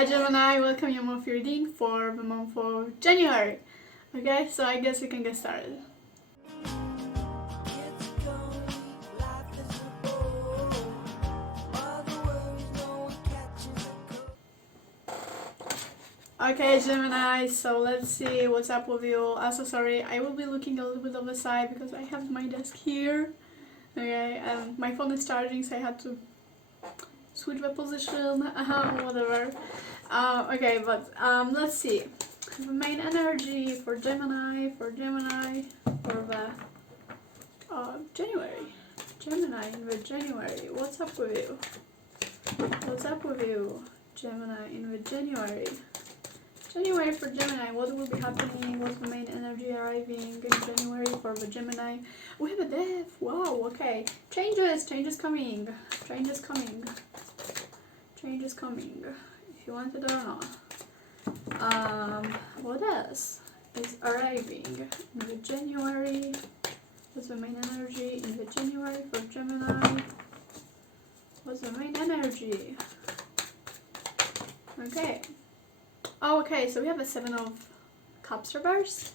Hi Gemini, welcome your month reading for the month of January. Okay, so I guess we can get started. Okay Gemini, so let's see what's up with you. Also sorry, I will be looking a little bit on the side because I have my desk here. Okay, and my phone is charging, so I had to switch the position, whatever. Okay, but let's see. The main energy for Gemini, for the January. Gemini in the January. What's up with you? What's up with you? Gemini in the January. January for Gemini, what will be happening? What's the main energy arriving in January for the Gemini? We have a death. Wow, okay. Changes coming. Changes coming. Changes coming. If you want it or not. What else is arriving in the January? What's the main energy in the January for Gemini? What's the main energy? Okay. Oh, okay, so we have a 7 of Cups reverse.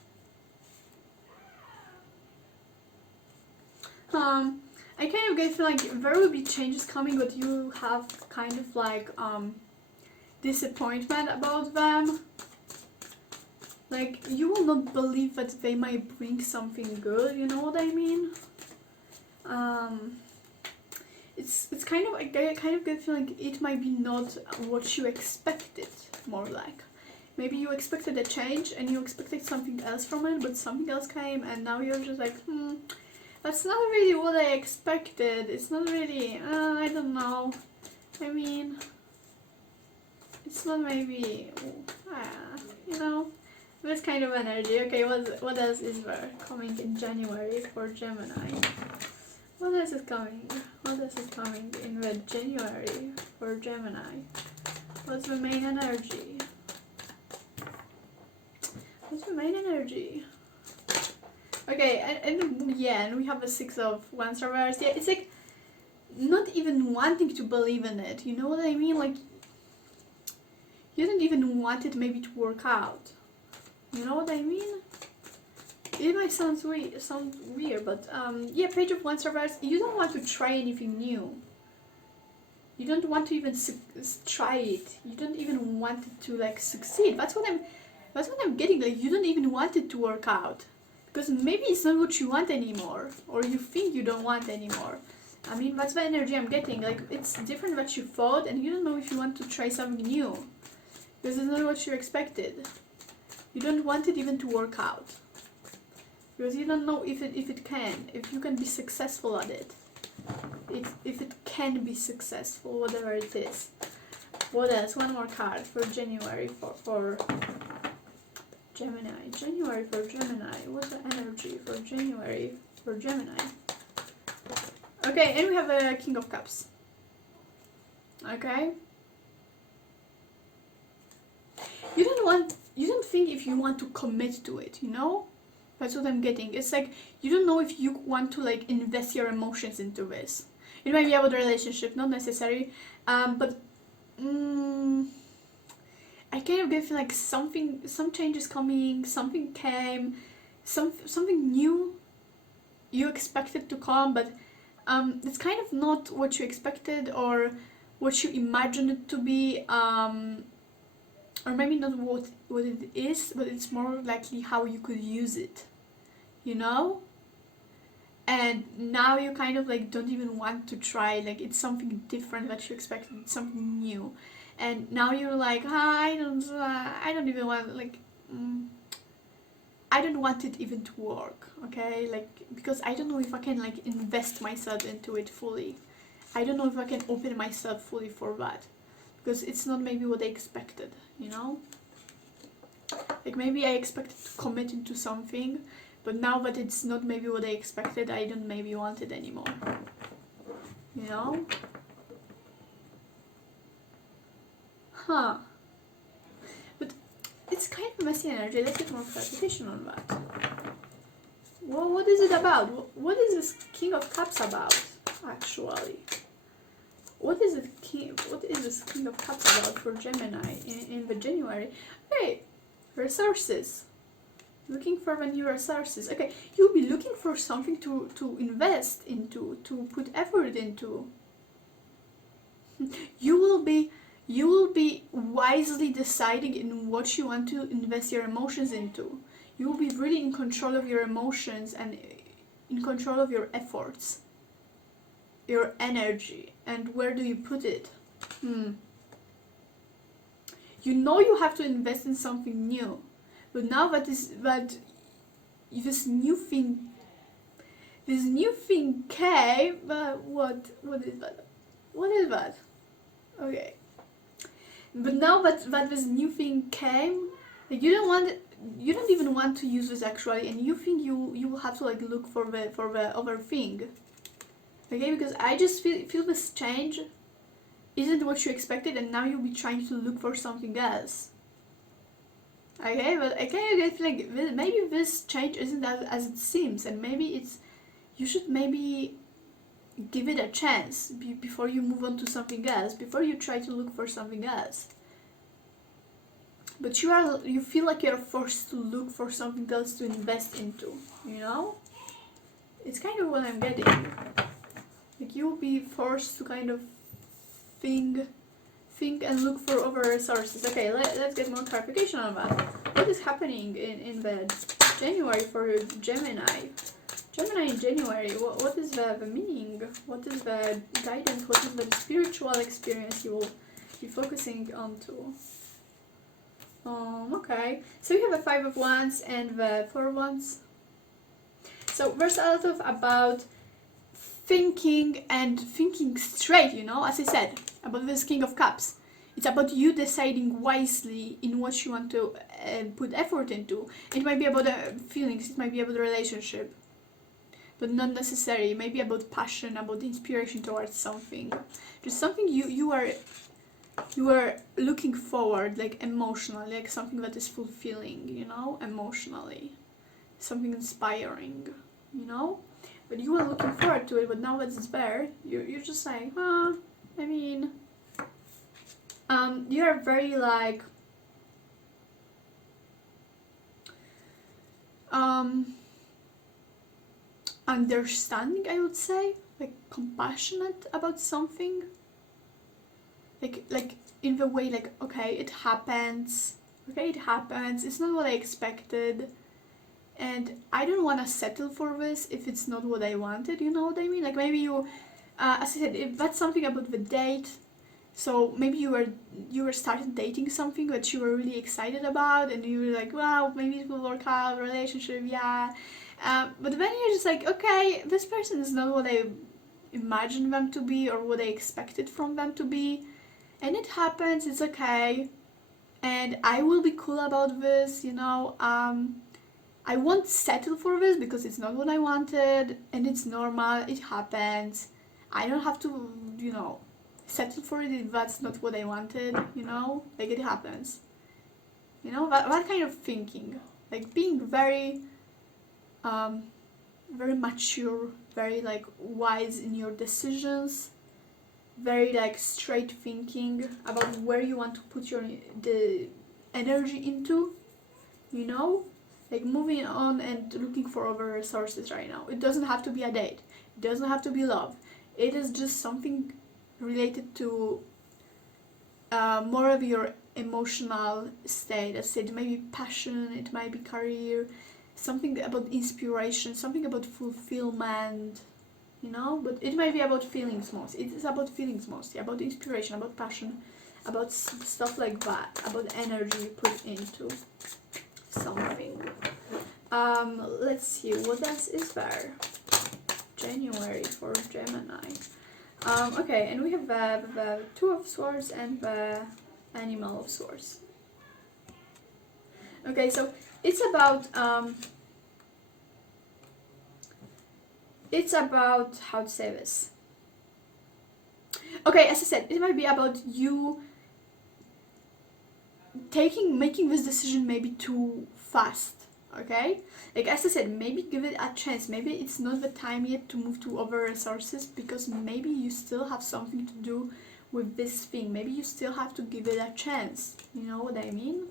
I kind of get like there will be changes coming, but you have kind of like disappointment about them. Like you will not believe that they might bring something good. You know what I mean? It's kind of I kind of get feeling it might be not what you expected. More like. Maybe you expected a change and you expected something else from it, but something else came and now you're just like, that's not really what I expected. It's not really, I don't know. I mean, it's not maybe, you know, this kind of energy. Okay, what else is there coming in January for Gemini? What else is coming? What else is coming in the January for Gemini? What's the main energy? What's the main energy? Okay, and we have a 6 of Wands reverse. Yeah, it's like not even wanting to believe in it. You know what I mean? Like you don't even want it maybe to work out. You know what I mean? It might sound weird, but yeah, Page of Wands reverse. You don't want to try anything new. You don't want to even try it. You don't even want it to like succeed. That's what I'm getting. Like you don't even want it to work out. Because maybe it's not what you want anymore, or you think you don't want anymore. I mean, that's the energy I'm getting. Like, it's different what you thought, and you don't know if you want to try something new. Because it's not what you expected. You don't want it even to work out. Because you don't know if you can be successful at it. If it can be successful, whatever it is. What else? One more card for January for Gemini. January for Gemini. What's the energy for January for Gemini? Okay, and we have a King of Cups. Okay. You don't think if you want to commit to it, you know? That's what I'm getting. It's like you don't know if you want to like invest your emotions into this. It might be about the relationship, not necessary. But I kind of get like some changes coming, something came, something new you expected to come, but it's kind of not what you expected or what you imagined it to be, or maybe not what it is, but it's more likely how you could use it, you know? And now you kind of like don't even want to try, like it's something different that you expected, it's something new. And now you're like, I don't even want, like, I don't want it even to work, okay? Like, because I don't know if I can, like, invest myself into it fully. I don't know if I can open myself fully for that. Because it's not maybe what I expected, you know? Like, maybe I expected to commit into something, but now that it's not maybe what I expected, I don't maybe want it anymore. You know? Huh. But it's kind of messy energy. Let's get more clarification on that. Well, what is it about? What is this King of Cups about, actually? What is the king? What is this King of Cups about for Gemini in the January? Okay, resources. Looking for the new resources. Okay, you'll be looking for something to invest into, to put effort into. You will be wisely deciding in what you want to invest your emotions into. You will be really in control of your emotions and in control of your efforts, your energy, and where do you put it. You know you have to invest in something new, but now that this new thing came. But what is that? What is that? Okay. But now that this new thing came, like you don't even want to use this actually, and you think you will have to like look for the other thing. Okay, because I just feel this change isn't what you expected, and now you'll be trying to look for something else. Okay, but I kind of feel like maybe this change isn't as it seems, and maybe you should maybe give it a chance before you move on to something else, before you try to look for something else. But you feel like you're forced to look for something else to invest into, you know? It's kind of what I'm getting. Like you'll be forced to kind of think and look for other resources. Okay, let's get more clarification on that. What is happening in the January for Gemini? Gemini in January, what is the meaning? What is the guidance? What is the spiritual experience you will be focusing on to? Okay, so you have a 5 of Wands and the 4 of Wands. So there's a lot of about thinking straight, you know, as I said, about this King of Cups. It's about you deciding wisely in what you want to put effort into. It might be about feelings, it might be about a relationship, but not necessarily. It might be about passion, about inspiration towards something. Just something you are looking forward, like emotionally, like something that is fulfilling, you know, emotionally. Something inspiring, you know? But you were looking forward to it, but now that it's there, you're just saying, I mean, you're very like, understanding, I would say, like compassionate about something. Like in the way, like, okay, it happens, it's not what I expected. And I don't want to settle for this if it's not what I wanted, you know what I mean? Like maybe you, as I said, if that's something about the date, so maybe you were started dating something that you were really excited about, and you were like, wow, maybe it will work out, relationship, yeah. But then you're just like, okay, this person is not what I imagined them to be or what I expected from them to be, and it happens, it's okay, and I will be cool about this, you know. I won't settle for this because it's not what I wanted, and it's normal, it happens. I don't have to, you know, settle for it if that's not what I wanted, you know? Like, it happens. You know, that kind of thinking. Like, being very, very mature, very, like, wise in your decisions, very, like, straight thinking about where you want to put the energy into, you know? Like moving on and looking for other resources right now. It doesn't have to be a date. It doesn't have to be love. It is just something related to more of your emotional state. As I said, it might be passion, it might be career, something about inspiration, something about fulfillment, you know? But it might be about feelings most. It is about feelings mostly, about inspiration, about passion, about stuff like that, about energy you put into something. Let's see, what else is there? January for Gemini. Okay, and we have the Two of Swords and the Animal of Swords. Okay, so it's about how to say this. Okay, as I said, it might be about you making this decision maybe too fast. okay? Like as I said, maybe give it a chance. Maybe it's not the time yet to move to other resources, because maybe you still have something to do with this thing. Maybe you still have to give it a chance. You know what I mean?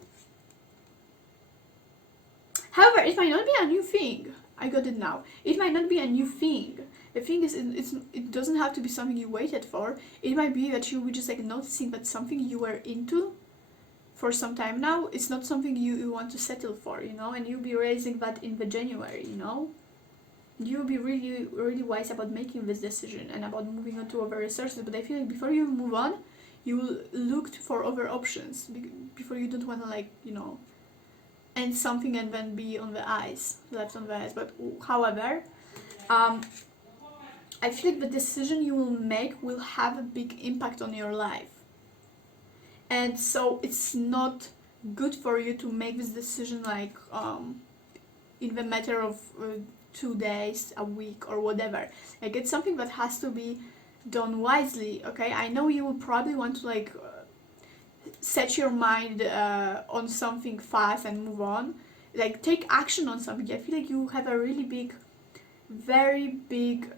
However, it might not be a new thing. I got it now. It might not be a new thing. The thing is, it doesn't have to be something you waited for. It might be that you were just like noticing that something you were into for some time now, it's not something you want to settle for, you know, and you'll be raising that in the January, you know. You'll be really, really wise about making this decision and about moving on to other resources. But I feel like before you move on, you will look for other options before you don't want to, like, you know, end something and then be on the ice, left on the ice. But however, I feel like the decision you will make will have a big impact on your life. And so it's not good for you to make this decision like in the matter of 2 days, a week, or whatever. Like, it's something that has to be done wisely, okay? I know you will probably want to like set your mind on something fast and move on, like take action on something. I feel like you have a really big, very big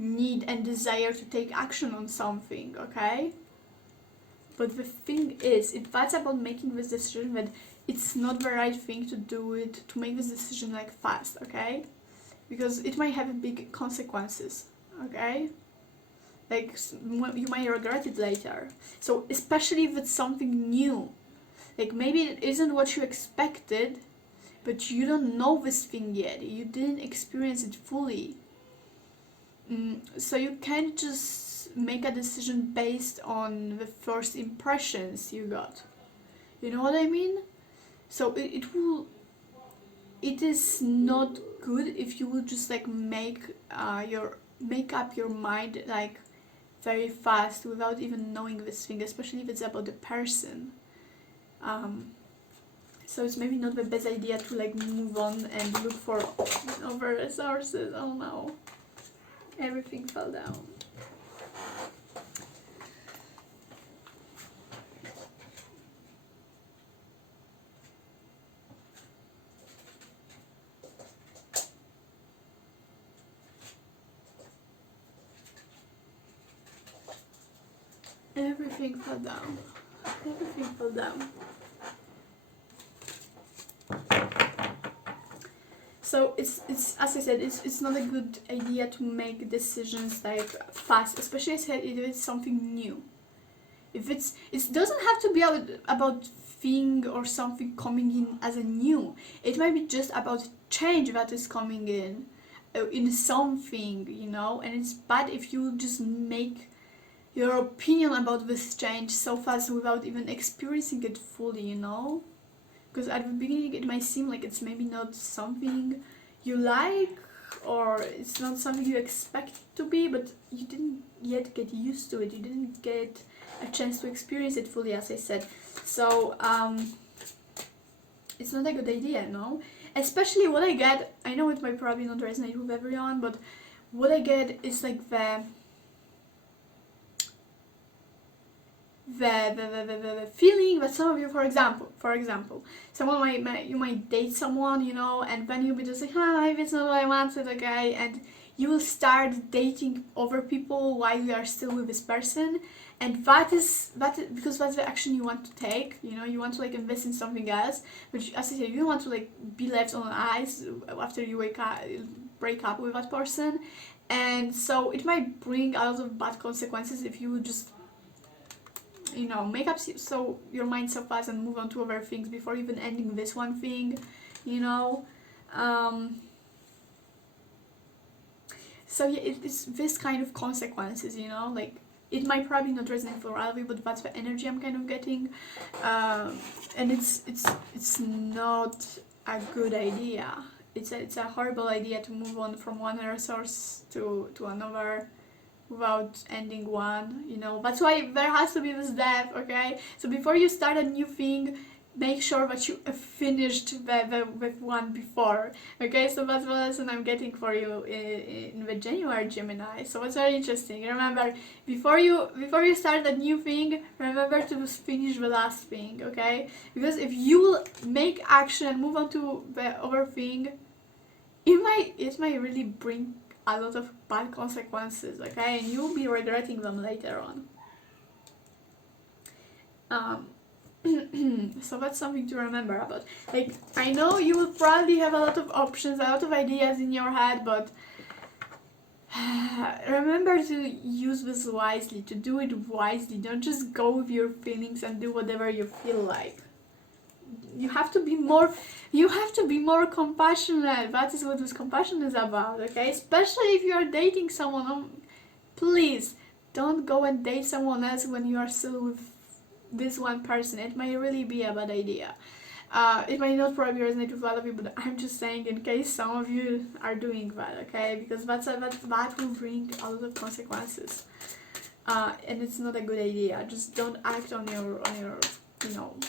need and desire to take action on something, okay? But the thing is, if that's about making this decision, that it's not the right thing to do it, to make this decision like fast, okay? Because it might have big consequences, okay? Like, you might regret it later. So especially if it's something new, like maybe it isn't what you expected, but you don't know this thing yet, you didn't experience it fully. So you can't just make a decision based on the first impressions you got. You know what I mean? So it is not good if you will just like make up your mind like very fast without even knowing this thing, especially if it's about the person. So it's maybe not the best idea to like move on and look for other resources. Oh no. Everything fell down. Everything fell down. Everything fell down. So it's as I said, it's not a good idea to make decisions like fast, especially if it's something new. If it doesn't have to be about thing or something coming in as a new. It might be just about change that is coming in something, you know. And it's bad if you just make your opinion about this change so fast without even experiencing it fully, you know. Because at the beginning it might seem like it's maybe not something you like, or it's not something you expect to be, but you didn't yet get used to it. You didn't get a chance to experience it fully, as I said. So it's not a good idea, no? Especially what I get, I know it might probably not resonate with everyone, but what I get is like the feeling that some of you, for example, someone you might date someone, you know, and then you'll be just like, maybe it's not what I wanted, okay, and you will start dating other people while you are still with this person, and that is because that's the action you want to take, you know. You want to like invest in something else, but as I said, you don't want to like be left on ice after you break up with that person. And so it might bring a lot of bad consequences if you would just, you know, make up so your mind so fast and move on to other things before even ending this one thing, you know. So yeah, it's this kind of consequences, you know, like it might probably not resonate for all of you, but that's the energy I'm kind of getting, and it's not a good idea. It's a horrible idea to move on from one resource to another without ending one, you know. That's why there has to be this depth, okay? So before you start a new thing, make sure that you finished the one before. Okay, so that's the lesson I'm getting for you in the January Gemini. So it's very interesting. Remember, before you start a new thing, remember to finish the last thing. Okay, because if you will make action and move on to the other thing, it might really bring a lot of bad consequences. Okay, and you'll be regretting them later on. So that's something to remember about. Like, I know you will probably have a lot of options, a lot of ideas in your head, but remember to use this wisely, to do it wisely. Don't just go with your feelings and do whatever you feel like. You have to be more compassionate. That is what this compassion is about, okay? Especially if you are dating someone. Please don't go and date someone else when you are still with this one person. It might really be a bad idea. It might not probably resonate with a lot of you, but I'm just saying in case some of you are doing that, okay? Because that will bring a lot of consequences, and it's not a good idea. Just don't act on your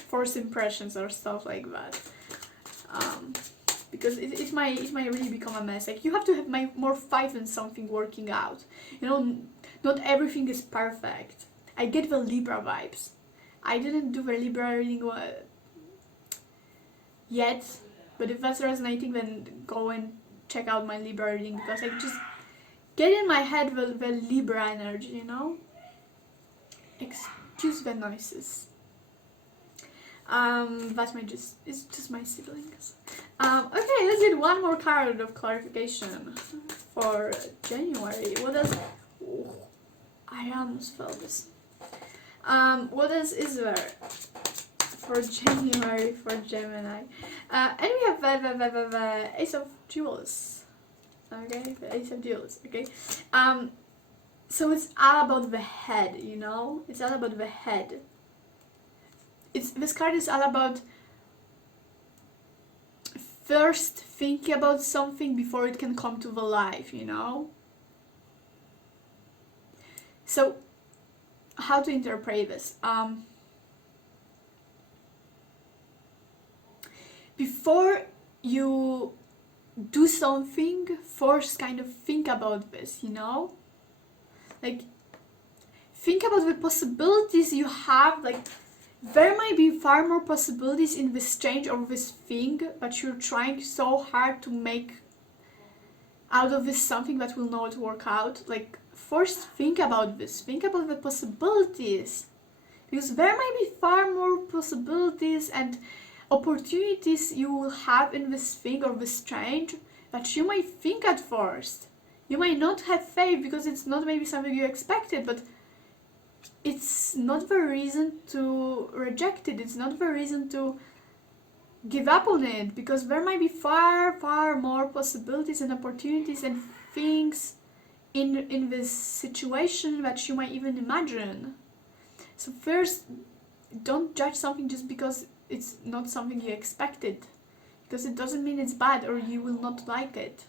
first impressions or stuff like that, because it might really become a mess. Like, you have to have more faith in something working out. Not everything is perfect. I get the Libra vibes. I didn't do the Libra reading yet, but if that's resonating, then go and check out my Libra reading, because I just get in my head the Libra energy, Excuse the noises. It's just my siblings. Okay, let's do one more card of clarification for January. What does... Oh, I almost felt this. What else is there for January for Gemini? And we have the Ace of Jewels. Okay, the Ace of Jewels. Okay. So it's all about the head, It's all about the head. This card is all about first thinking about something before it can come to the life, So, how to interpret this? Before you do something, first kind of think about this, Like, think about the possibilities you have. Like, there might be far more possibilities in this change or this thing that you're trying so hard to make out of this something that will not work out. Like, first think about this. Think about the possibilities. Because there might be far more possibilities and opportunities you will have in this thing or this change that you might think at first. You might not have faith because it's not maybe something you expected, but it's not the reason to reject it. It's not the reason to give up on it, because there might be far, far more possibilities and opportunities and things in this situation that you might even imagine. So first, don't judge something just because it's not something you expected, because it doesn't mean it's bad or you will not like it.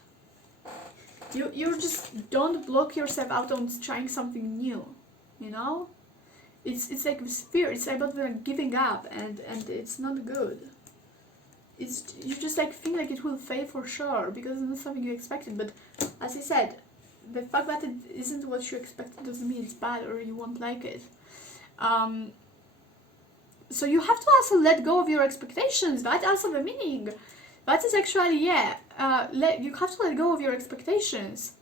You just don't block yourself out on trying something new, It's like this fear. It's about giving up, and it's not good. You just think like it will fail for sure because it's not something you expected. But as I said, the fact that it isn't what you expected doesn't mean it's bad or you won't like it. So you have to also let go of your expectations. That's also the meaning. That is actually, you have to let go of your expectations.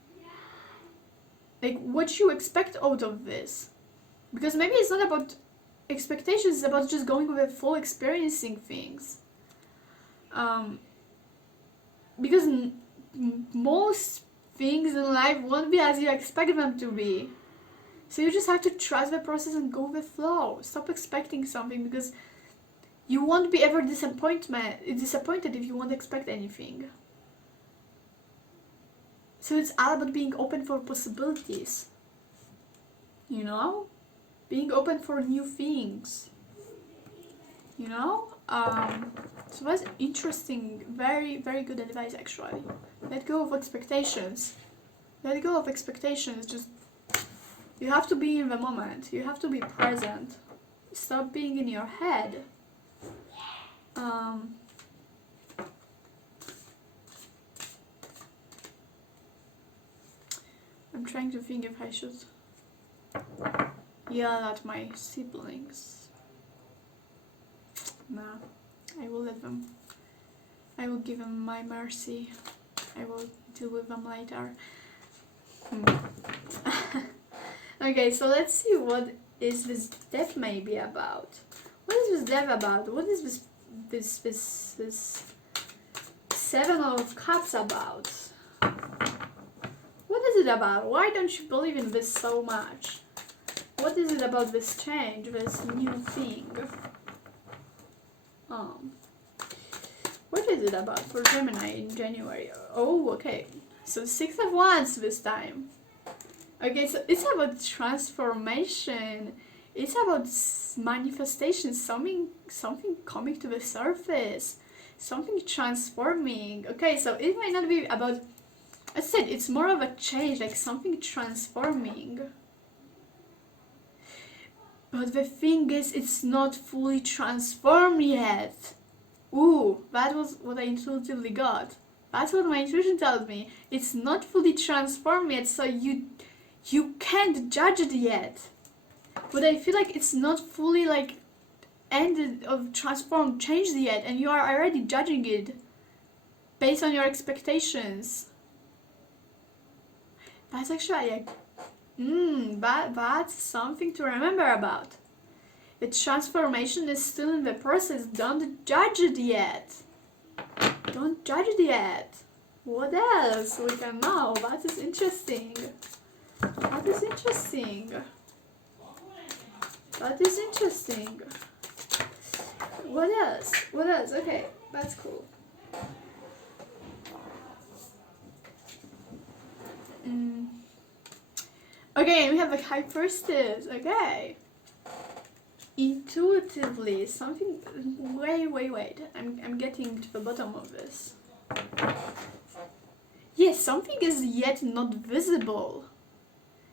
Like, what you expect out of this. Because maybe it's not about expectations, it's about just going with the flow, experiencing things. Because most things in life won't be as you expect them to be. So you just have to trust the process and go with the flow. Stop expecting something, because you won't be ever disappointed if you won't expect anything. So it's all about being open for possibilities. Being open for new things. So that's interesting. Very, very good advice, actually. Let go of expectations. Let go of expectations. Just, you have to be in the moment. You have to be present. Stop being in your head. Um, I'm trying to think if I should yell at my siblings. No, I will let them. I will give them my mercy. I will deal with them later. Okay, so let's see what is this death maybe about. What is this death about? What is this Seven of Cups about? What is it about? Why don't you believe in this so much? What is it about this change, this new thing? What is it about for Gemini in January? Oh, okay. So 6 of Wands this time. Okay, so it's about transformation. It's about manifestation, something coming to the surface, something transforming. Okay, so it might not be about, I said, it's more of a change, like something transforming. But the thing is, it's not fully transformed yet. Ooh, that was what I intuitively got. That's what my intuition tells me. It's not fully transformed yet, so you can't judge it yet. But I feel like it's not fully like ended of transformed, changed yet, and you are already judging it based on your expectations. That's actually that's something to remember about. The transformation is still in the process. Don't judge it yet. Don't judge it yet. What else we can know? That is interesting. That is interesting. That is interesting. What else? What else? Okay, that's cool. Okay, we have a High Priestess. Okay. Intuitively, something. Wait. I'm getting to the bottom of this. Yes, something is yet not visible.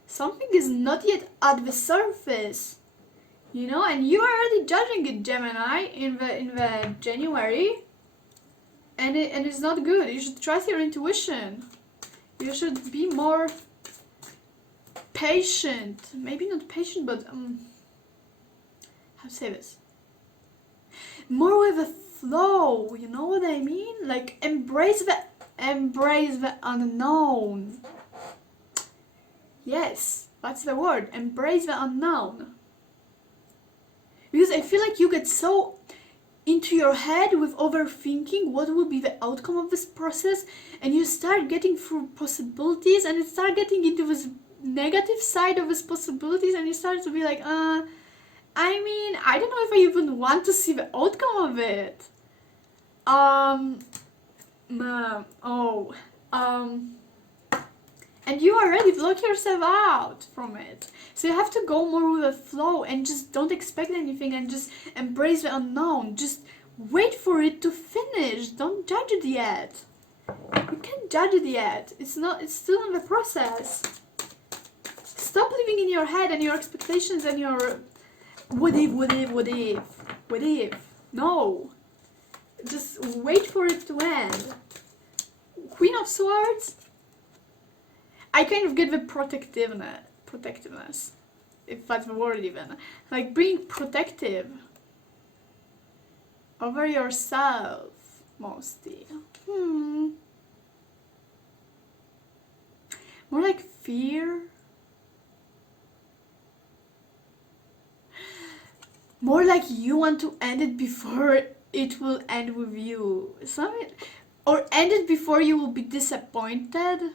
Something is not yet at the surface. You know, and you are already judging it, Gemini, in the January. And it's not good. You should trust your intuition. You should be more patient. Maybe not patient, but how to say this? More with the flow. You know what I mean? Like embrace the unknown. Yes, that's the word. Embrace the unknown. Because I feel like you get so into your head with overthinking what will be the outcome of this process, and you start getting through possibilities, and you start getting into this negative side of these possibilities, and you start to be like, I mean, I don't know if I even want to see the outcome of it. And you already block yourself out from it. So you have to go more with the flow and just don't expect anything and just embrace the unknown. Just wait for it to finish. Don't judge it yet. You can't judge it yet. It's still in the process. Stop living in your head and your expectations and your what if. No. Just wait for it to end. Queen of Swords. I kind of get the protectiveness, if that's the word even. Like being protective over yourself, mostly. More like fear. More like you want to end it before it will end with you. Or end it before you will be disappointed.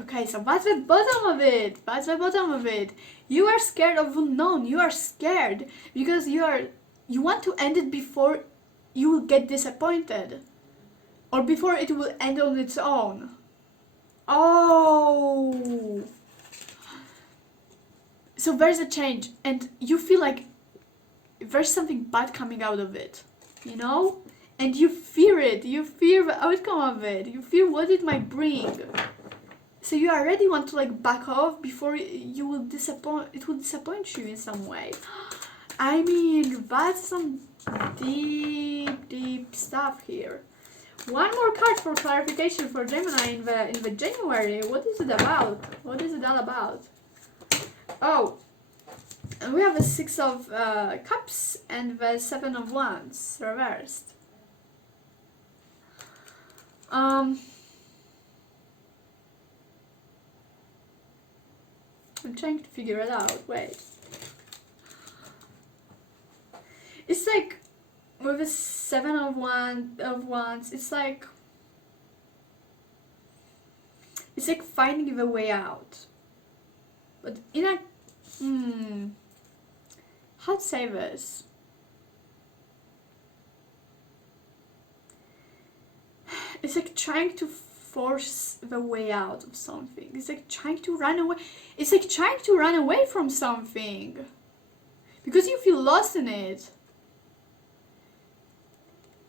Okay, so that's the bottom of it. That's the bottom of it. You are scared of unknown. You are scared because you want to end it before you will get disappointed, or before it will end on its own. Oh, so there's a change, and you feel like there's something bad coming out of it, you know, and you fear it. You fear the outcome of it. You fear what it might bring. So you already want to like back off before it will disappoint you in some way. I mean, that's some deep stuff here. One more card for clarification for Gemini in the January. What is it about? What is it all about? Oh, and we have a 6 of Cups and the 7 of Wands reversed. I'm trying to figure it out. Wait. It's like with the 7 of Wands, it's like finding the way out. But in a how to say this? It's like trying to force the way out of something. It's like trying to run away. It's like trying to run away from something because you feel lost in it.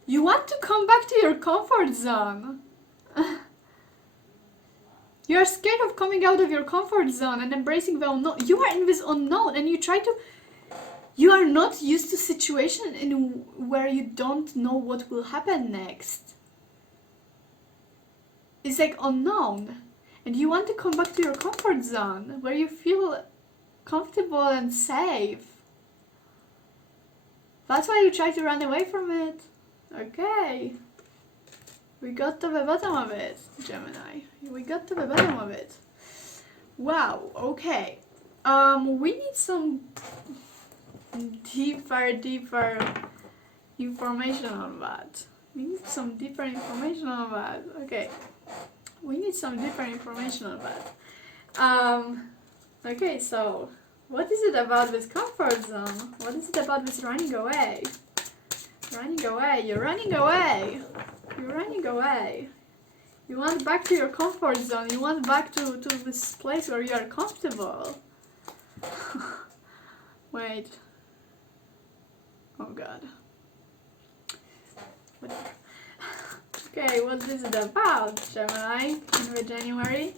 You want to come back to your comfort zone. You are scared of coming out of your comfort zone and embracing the unknown. You are in this unknown and you are not used to situation where you don't know what will happen next. It's like unknown. And you want to come back to your comfort zone where you feel comfortable and safe. That's why you try to run away from it. Okay. We got to the bottom of it, Gemini. We got to the bottom of it. Wow, okay. We need some deeper information on that. We need some deeper information on that. Okay. We need some deeper information on that. Okay, so what is it about this comfort zone? What is it about this running away? Running away, you're running away. You're running away. You want back to your comfort zone. You want back to this place where you are comfortable. Wait. Oh god. Whatever. Okay, what is it about, Gemini, in the January?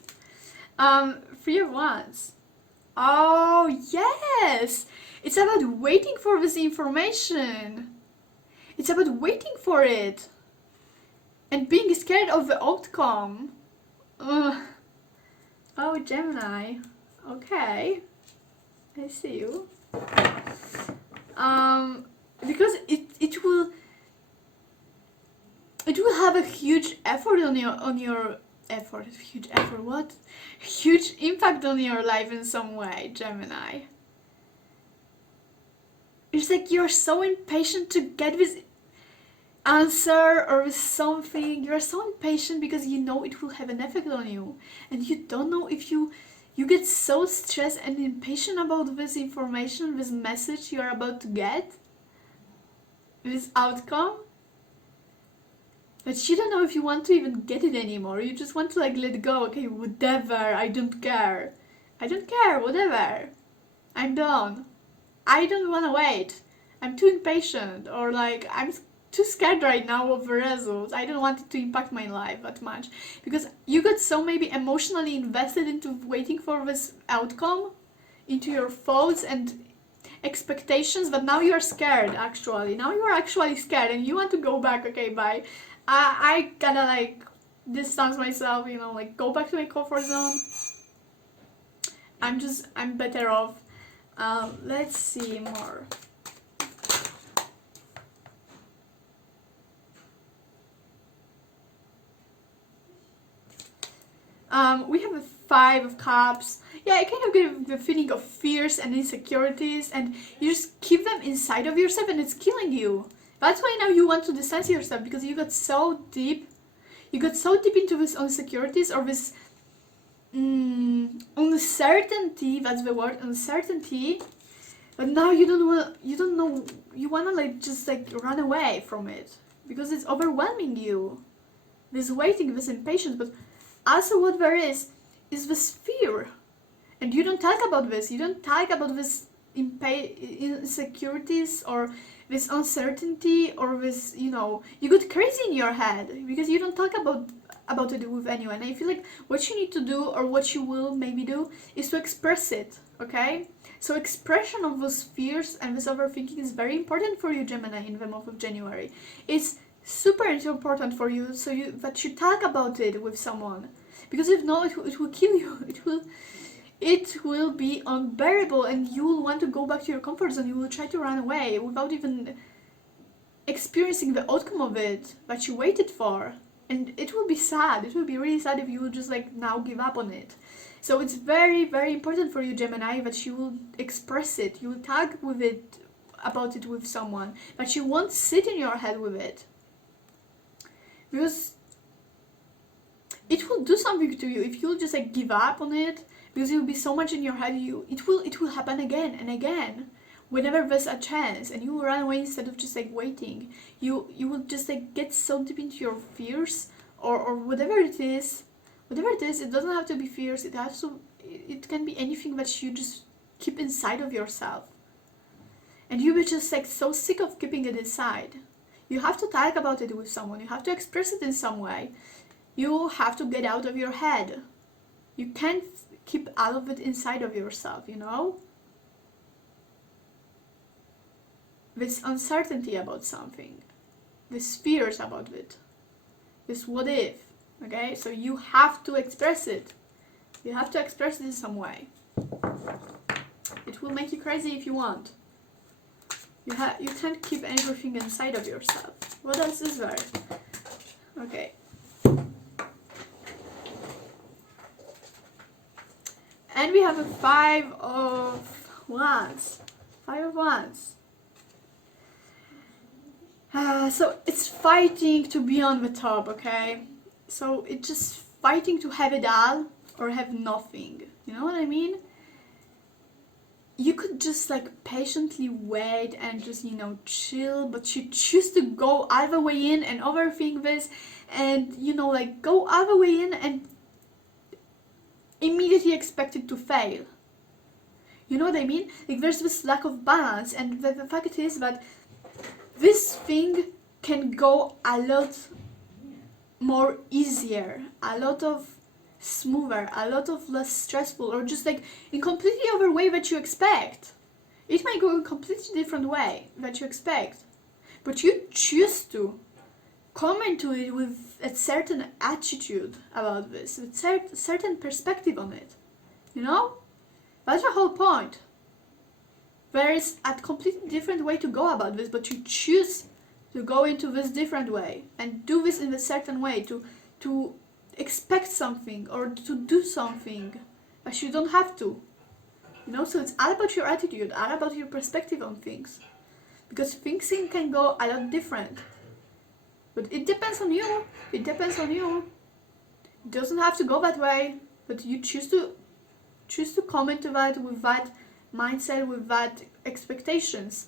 3 of Wands. Oh, yes! It's about waiting for this information. It's about waiting for it. And being scared of the outcome. Oh, Gemini. Okay. I see you. Because it will have a huge effort huge impact on your life in some way, Gemini. It's like you're so impatient to get this answer or something. You're so impatient because you know it will have an effect on you, and you don't know if you get so stressed and impatient about this information, this message you are about to get, this outcome, but you don't know if you want to even get it anymore. You just want to like let go. Okay, whatever, I don't care, whatever, I'm done, I don't want to wait, I'm too impatient, or like I'm too scared right now of the results. I don't want it to impact my life that much. Because you got so maybe emotionally invested into waiting for this outcome, into your thoughts and expectations, that now you're scared actually. Now you are actually scared and you want to go back. Okay, bye. I gotta like distance myself, you know, like go back to my comfort zone. I'm better off. Let's see more. We have a 5 of Cups. Yeah, I kind of get the feeling of fears and insecurities, and you just keep them inside of yourself and it's killing you. That's why now you want to distance yourself, because you got so deep into this insecurities or this uncertainty, that's the word, uncertainty. But now you don't know, you wanna like just like run away from it because it's overwhelming you. This waiting, this impatience, but also what there is this fear. And you don't talk about this. You don't talk about this insecurities or this uncertainty or this, you know, you get crazy in your head because you don't talk about it with anyone. I feel like what you need to do, or what you will maybe do, is to express it, okay? So expression of those fears and this overthinking is very important for you, Gemini, in the month of January. It's super important for you, so that you talk about it with someone, because if not, it will kill you. It will be unbearable, and you will want to go back to your comfort zone. You will try to run away without even experiencing the outcome of it that you waited for. And it will be sad. It will be really sad if you will just like now give up on it. So it's very, very important for you, Gemini, that you will express it. You will talk about it with someone. That you won't sit in your head with it. Because it will do something to you if you'll just like give up on it. Because it will be so much in your head. It will happen again and again. Whenever there's a chance, and you will run away instead of just like waiting. You will just like get so deep into your fears or whatever it is. Whatever it is, it doesn't have to be fears. It can be anything that you just keep inside of yourself. And you'll be just like so sick of keeping it inside. You have to talk about it with someone. You have to express it in some way. You have to get out of your head. You can't keep all of it inside of yourself, you know? This uncertainty about something, this fears about it, this what if, okay? So you have to express it. You have to express it in some way. It will make you crazy if you want. You can't keep everything inside of yourself. What else is there? Okay. And we have a 5 of Wands. 5 of Wands. So it's fighting to be on the top, okay? So it's just fighting to have it all or have nothing. You know what I mean? You could just like patiently wait and just, you know, chill, but you choose to go all the way in and overthink this and, you know, like go all the way in and immediately expect it to fail. You know what I mean? Like there's this lack of balance, and the fact is that this thing can go a lot more easier, a lot of smoother, a lot of less stressful, or just like in completely other way that you expect. It might go in a completely different way that you expect, but you choose to come into it with a certain attitude about this, with certain perspective on it. You know? That's the whole point. There is a completely different way to go about this, but you choose to go into this different way and do this in a certain way, to expect something or to do something that you don't have to. You know, so it's all about your attitude, all about your perspective on things. Because things can go a lot different. But it depends on you. It depends on you. It doesn't have to go that way, but you choose to come into that with that mindset, with that expectations.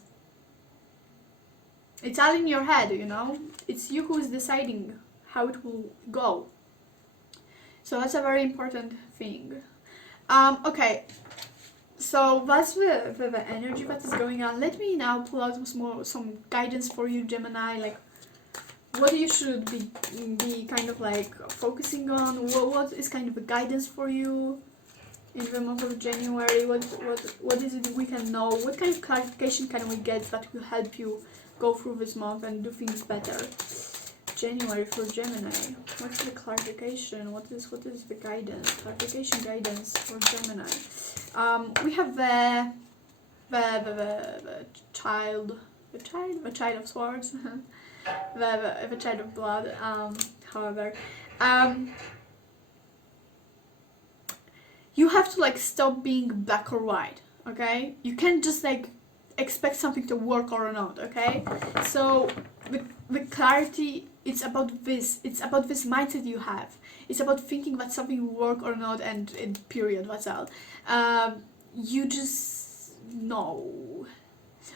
It's all in your head, you know. It's you who is deciding how it will go. So that's a very important thing. Okay, so that's the energy that is going on. Let me now pull out some guidance for you, Gemini. Like, what you should be kind of like focusing on. What is kind of a guidance for you in the month of January? What is it we can know? What kind of clarification can we get that will help you go through this month and do things better? January for Gemini. What's the clarification? What is the guidance? Clarification guidance for Gemini. We have the child of swords, the child of blood. However, you have to like stop being black or white. Okay, you can't just like expect something to work or not. Okay, so the clarity, it's about this. It's about this mindset you have. It's about thinking that something will work or not, and period. That's all. You just know,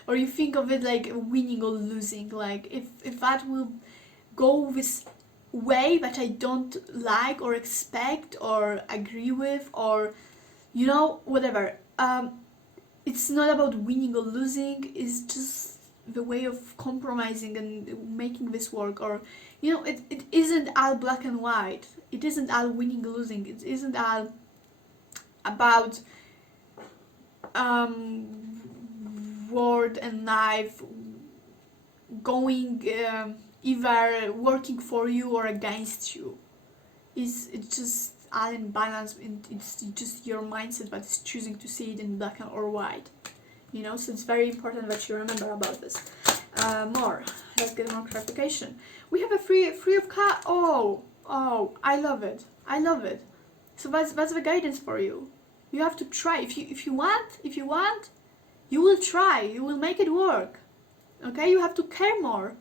or you think of it like winning or losing. Like if that will go this way that I don't like or expect or agree with, or you know, whatever. It's not about winning or losing. It's just the way of compromising and making this work. Or you know, it isn't all black and white. It isn't all winning or losing. It isn't all about word and life going either working for you or against you. It's just all in balance, and it's just your mindset that is choosing to see it in black or white. You know, so it's very important that you remember about this. More. Let's get more clarification. We have a free of car. Oh, I love it. I love it. So that's the guidance for you. You have to try. If you want, you will try. You will make it work. Okay? You have to care more.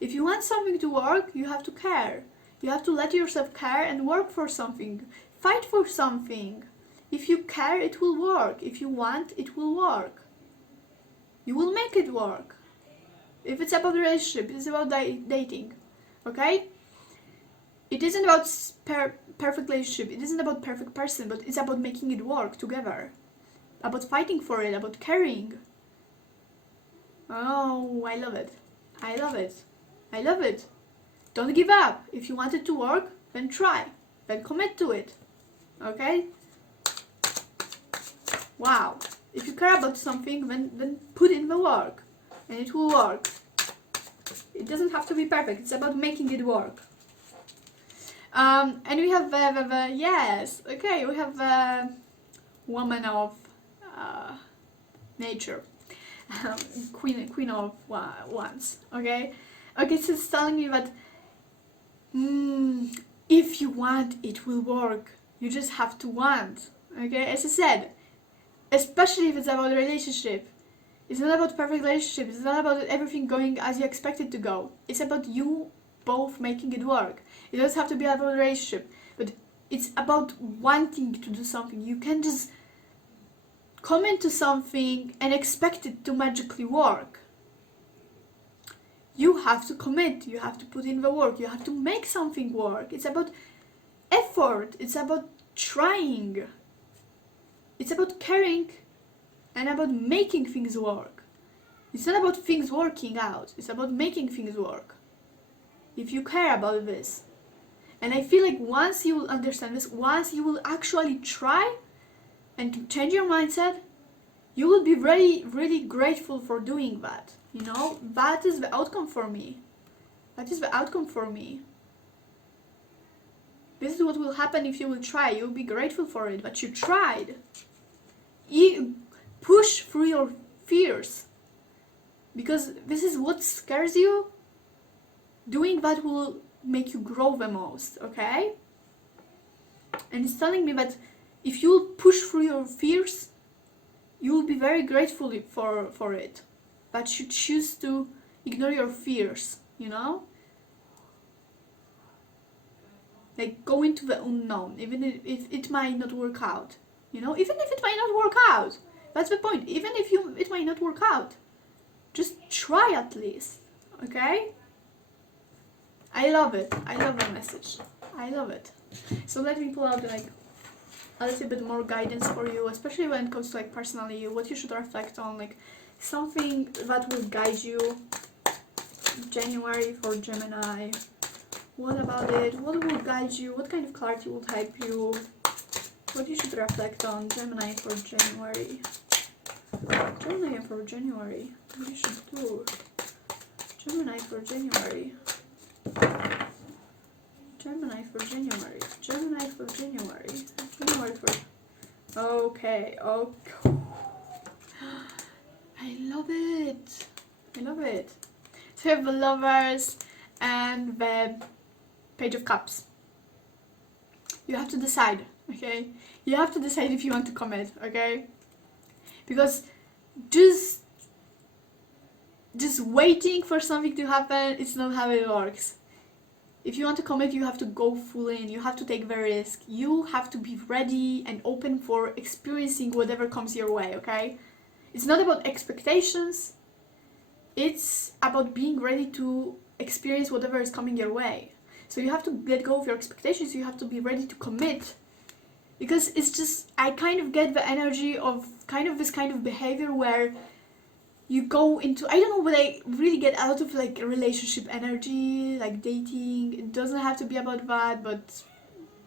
If you want something to work, you have to care. You have to let yourself care and work for something. Fight for something. If you care, it will work. If you want, it will work. You will make it work. If it's about relationship, it's about dating. Okay? It isn't about perfect relationship. It isn't about perfect person, but it's about making it work together. About fighting for it, about caring. Oh, I love it. I love it. I love it. Don't give up. If you want it to work, then try. Then commit to it. Okay? Wow. If you care about something, then put in the work. And it will work. It doesn't have to be perfect. It's about making it work. And we have yes. Okay, we have woman of nature. Queen of wands. Okay? Okay, so it's telling me that if you want, it will work. You just have to want. Okay, as I said, especially if it's about a relationship. It's not about perfect relationship. It's not about everything going as you expect it to go. It's about you both making it work. It doesn't have to be about a relationship, but it's about wanting to do something. You can't just come into something and expect it to magically work. You have to commit. You have to put in the work. You have to make something work. It's about effort. It's about trying. It's about caring and about making things work. It's not about things working out. It's about making things work. If you care about this. And I feel like once you will understand this, once you will actually try and change your mindset, you will be really, really grateful for doing that. You know, that is the outcome for me. That is the outcome for me. This is what will happen if you will try. You'll be grateful for it, but you tried. You push through your fears. Because this is what scares you. Doing that will make you grow the most, okay? And it's telling me that if you push through your fears, you will be very grateful for it. But you choose to ignore your fears, you know? Like go into the unknown, even if it might not work out. You know, even if it might not work out. That's the point. Even if it might not work out. Just try at least, okay? I love it. I love the message. I love it. So let me pull out like a little bit more guidance for you, especially when it comes to like personally, what you should reflect on, like something that will guide you. January for Gemini. What about it? What will guide you? What kind of clarity will help you? What you should reflect on, Gemini for January. Gemini for January. What you should do? Gemini for January. Gemini for January. Gemini for January. January for... Okay. Oh. I love it. I love it. So we have the Lovers and the Page of Cups. You have to decide, okay? You have to decide if you want to commit, okay? Because just waiting for something to happen, it's not how it works. If you want to commit, you have to go full in. You have to take the risk. You have to be ready and open for experiencing whatever comes your way, okay? It's not about expectations. It's about being ready to experience whatever is coming your way. So you have to let go of your expectations. You have to be ready to commit. Because it's just, I kind of get the energy of kind of this kind of behavior where you go into, I don't know, but I really get out of like relationship energy, like dating. It doesn't have to be about that, but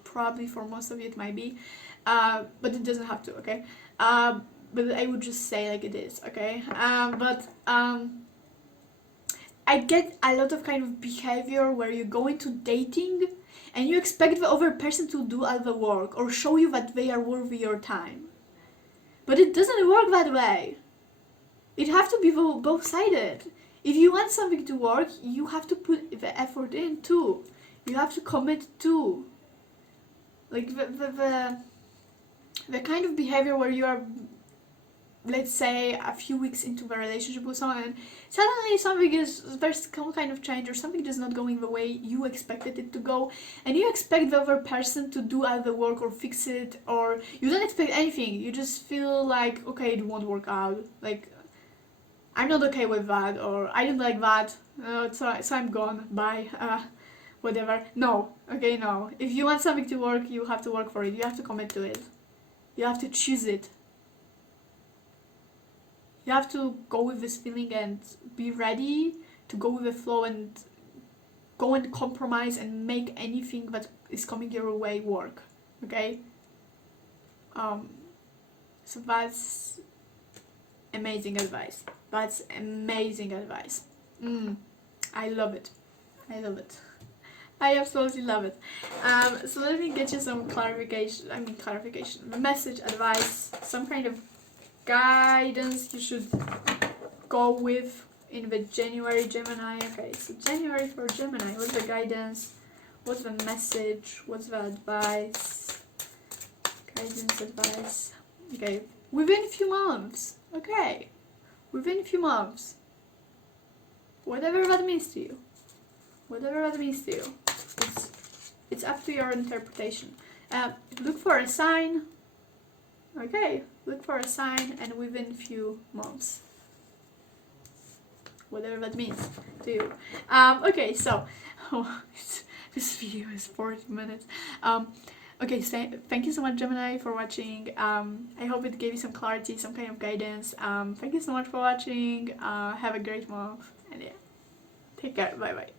probably for most of you it might be. But it doesn't have to, okay? but I would just say like it is, okay? I get a lot of kind of behavior where you go into dating and you expect the other person to do all the work or show you that they are worthy your time. But it doesn't work that way. It have to be both-sided. If you want something to work, you have to put the effort in too. You have to commit too. Like the kind of behavior where you are, let's say, a few weeks into the relationship with someone and suddenly there's some kind of change or something is not going the way you expected it to go, and you expect the other person to do all the work or fix it, or you don't expect anything. You just feel like, okay, it won't work out. Like, I'm not okay with that, or I don't like that, so I'm gone, bye, whatever. No, okay, no. If you want something to work, you have to work for it. You have to commit to it. You have to choose it. You have to go with this feeling and be ready to go with the flow and go and compromise and make anything that is coming your way work, okay? So that's amazing advice. That's amazing advice. I love it. I love it. I absolutely love it. So let me get you some message, advice, some kind of guidance you should go with in the January Gemini. Okay, so January for Gemini. What's the guidance? What's the message? What's the advice? Guidance, advice. Okay, within a few months. Okay, within a few months. Whatever that means to you. Whatever that means to you. It's up to your interpretation. Look for a sign. Okay, look for a sign, and within a few months. Whatever that means to you. Okay, so this video is 40 minutes. Okay, so thank you so much, Gemini, for watching. I hope it gave you some clarity, some kind of guidance. Thank you so much for watching. Have a great month, and yeah, take care. Bye bye.